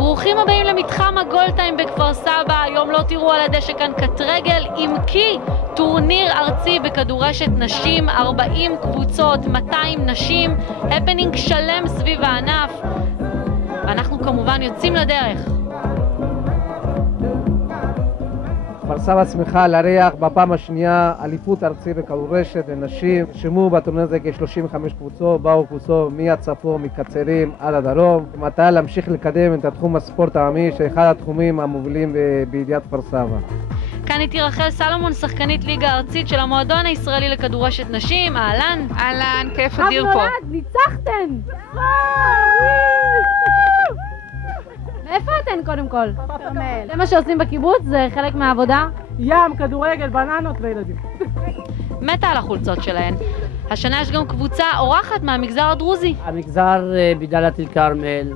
ברוכים הבאים למתחם הגולדטיים בכפר סבא. היום לא תראו על הדשא כאן קט רגל, אם כי טורניר ארצי בכדורשת נשים, 40 קבוצות, 200 נשים, הפנינג שלם סביב הענף. ואנחנו כמובן יוצאים לדרך. כפר סבא שמחה לארח בפעם השנייה אליפות ארצי בכדורשת לנשים. נרשמו בטורניר הזה כ-35 קבוצות, באו קבוצות מהצפון, מקצרין עד הדרום. במטרה להמשיך לקדם את התחום הספורט העממי, שאחד התחומים המובילים בידיעת כפר סבא. כאן איתי רחל סלומון, שחקנית ליגה ארצית של המועדון הישראלי לכדורשת נשים. אהלן. אהלן, כיף אדיר פה. ניצחתן! מאיפה אתן קודם כל? כרמל. זה מה שעושים בקיבוץ? זה חלק מהעבודה? ים, כדורגל, בננות וילדים. מתה על החולצות שלהן. השנה יש גם קבוצה אורחת מהמגזר הדרוזי. המגזר בדאלית אל-כרמל,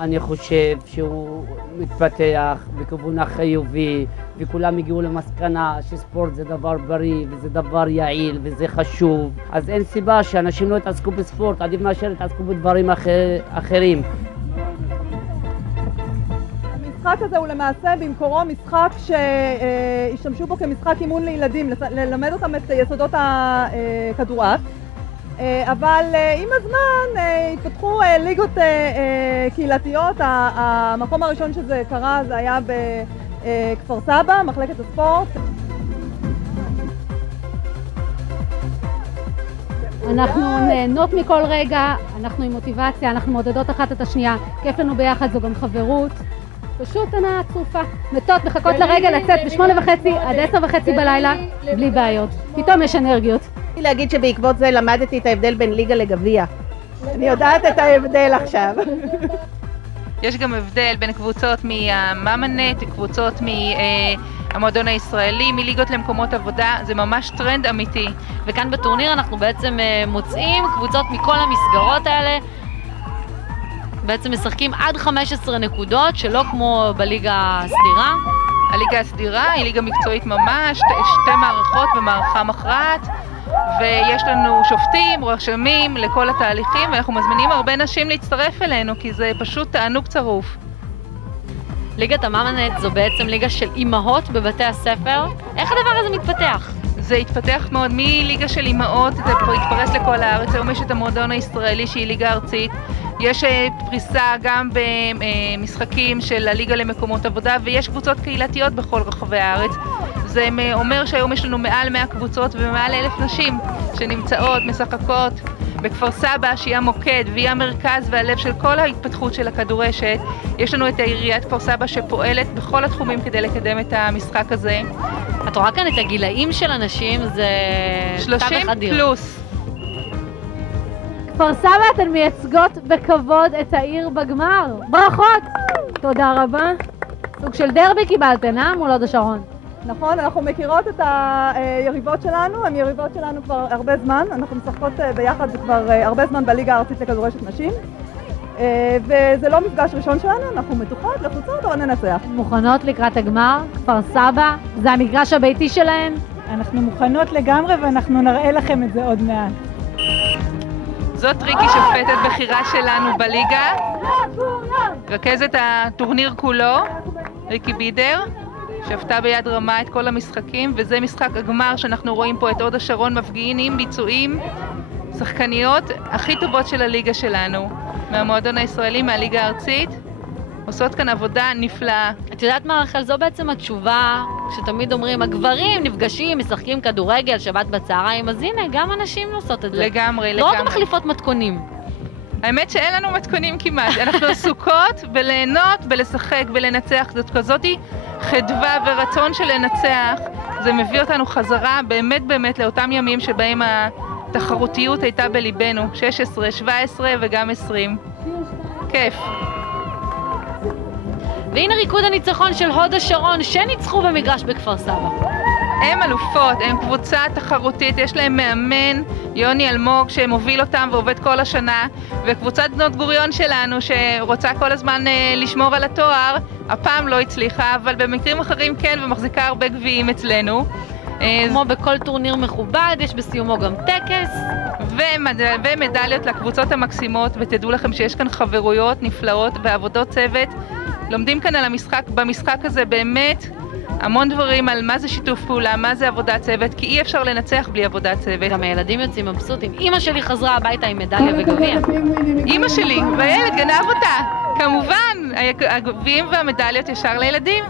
אני חושב שהוא מתפתח בכיוון החיובי, וכולם הגיעו למסקנה שספורט זה דבר בריא וזה דבר יעיל וזה חשוב. אז אין סיבה שאנשים לא יתעסקו בספורט, עדיף מאשר יתעסקו בדברים אחרים. המשחק הזה הוא למעשה במקורו משחק שהשתמשו בו כמשחק אימון לילדים, ללמד אותם את יסודות הכדורעף. אבל עם הזמן התפתחו ליגות קהילתיות. המקום הראשון שזה קרה זה היה בכפר סבא, מחלקת הספורט. אנחנו נהנות מכל רגע, אנחנו עם מוטיבציה, אנחנו מעודדות אחת את השנייה, כיף לנו ביחד, זו גם חברות. פשוט ענה צרופה. מתות מחכות לרגע לצאת ב8:30 עד 10:30 בלילה, בלי בעיות. פתאום יש אנרגיות. אני להגיד שבעקבות זה למדתי את ההבדל בין ליגה לגביע. אני יודעת את ההבדל עכשיו. יש גם הבדל בין קבוצות מהמאמנט, קבוצות מהמועדון הישראלי, מליגות למקומות עבודה. זה ממש טרנד אמיתי. וכאן בטורניר אנחנו בעצם מוצאים קבוצות מכל המסגרות האלה. בעצם משחקים עד 15 נקודות, שלא כמו בליגה הסדירה. הליגה הסדירה היא ליגה מקצועית ממש, שתי מערכות ומערכה מכרעת, ויש לנו שופטים, רשמים לכל התהליכים, ואנחנו מזמינים הרבה נשים להצטרף אלינו, כי זה פשוט תענוג צרוף. ליגת המאמנט זו בעצם ליגה של אימהות בבתי הספר. איך הדבר הזה מתפתח? זה התפתח מאוד מליגה של אימהות, זה התפרס לכל הארץ. היום יש את המועדון הישראלי שהיא ליגה ארצית. יש פריסה גם במשחקים של הליגה למקומות עבודה, ויש קבוצות קהילתיות בכל רחבי הארץ. זה אומר שהיום יש לנו מעל 100 קבוצות ומעל 1,000 נשים שנמצאות, משחקות. בכפר סבא, שהיא המוקד והיא המרכז והלב של כל ההתפתחות של הכדורשת, יש לנו את עיריית כפר סבא שפועלת בכל התחומים כדי לקדם את המשחק הזה. את רואה כאן את הגילאים של אנשים, זה 30 פלוס. כפר סבא, אתן מייצגות בכבוד את העיר בגמר. ברכות! תודה רבה. סוג של דרבי קיבלתן, מול הוד השרון. נכון, אנחנו מכירות את היריבות שלנו, הן יריבות שלנו כבר הרבה זמן. אנחנו משחקות ביחד כבר הרבה זמן בליגה הארצית לכדורשת נשים. וזה לא מפגש ראשון שלנו, אנחנו מתוחות, לחוצות, אבל ננצח. מוכנות לקראת הגמר, כפר סבא, זה המגרש הביתי שלהן. אנחנו מוכנות לגמרי ואנחנו נראה לכם את זה עוד מעט. זאת ריקי, שופטת בחירה שלנו בליגה, רכזת הטורניר כולו, ריקי בידר, שפתה ביד רמה את כל המשחקים, וזה משחק הגמר שאנחנו רואים פה את הוד השרון מפגינים ביצועים, שחקניות הכי טובות של הליגה שלנו, מהמועדון הישראלי, מהליגה הארצית, עושות כאן עבודה נפלאה. את יודעת מה, רחל, זו בעצם התשובה שתמיד אומרים, הגברים נפגשים, משחקים כדורגל, שבת בצהריים, אז הנה, גם הנשים עושות את זה. לגמרי, לא רק מחליפות מתכונים. האמת שאין לנו מתכונים כמעט, אנחנו עסוקות בליהנות, בלשחק, בלנצח. זאת כזאת חדווה ורצון של לנצח. זה מביא אותנו חזרה באמת לאותם ימים שבהם התחרותיות הייתה בליבנו, 16, 17 וגם 20. כיף. והנה ריקוד הניצחון של הוד השרון שניצחו במגרש בכפר סבא. הם אלופות, הם קבוצה תחרותית, יש להם מאמן, יוני אלמוג, שמוביל אותם ועובד כל השנה, וקבוצת בנות גוריון שלנו שרוצה כל הזמן לשמור על התואר, הפעם לא הצליחה, אבל במקרים אחרים כן, ומחזיקה הרבה גביעים אצלנו. כמו בכל טורניר מכובד, יש בסיומו גם טקס. ומדליות לקבוצות המקסימות, ותדעו לכם שיש כאן חברויות נפלאות ועבודות צוות. לומדים כאן על במשחק הזה באמת המון דברים על מה זה שיתוף פעולה, מה זה עבודת צוות, כי אי אפשר לנצח בלי עבודת צוות. גם הילדים יוצאים מבסוטים. אמא שלי חזרה הביתה עם מדליה וגביע. אמא שלי והילד גנב אותה. כמובן, הגביעים והמדליות ישר לילדים.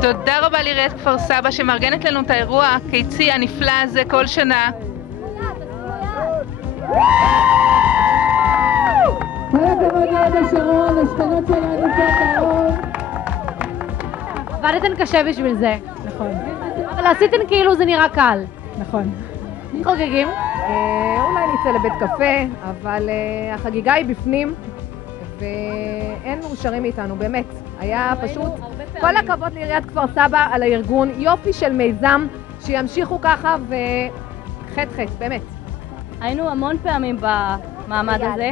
תודה רבה לעיריית כפר סבא שמארגנת לנו את האירוע הקיצי הנפלא הזה כל שנה. כל הכבוד ליד השרון, השכנות שלנו פה קרוב. עבדתן קשה בשביל זה. נכון. אבל עשיתן כאילו זה נראה קל. נכון. חוגגים? אולי נצא לבית קפה, אבל החגיגה היא בפנים, ואין מאושרים מאיתנו, באמת. היה פשוט כל הכבוד לעיריית כפר סבא על הארגון, יופי של מיזם, שימשיכו ככה וחטח, באמת. היינו המון פעמים במעמד הזה.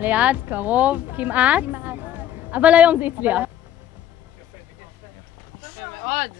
ליד, קרוב, כמעט. אבל היום זה הצליח. יפה מאוד.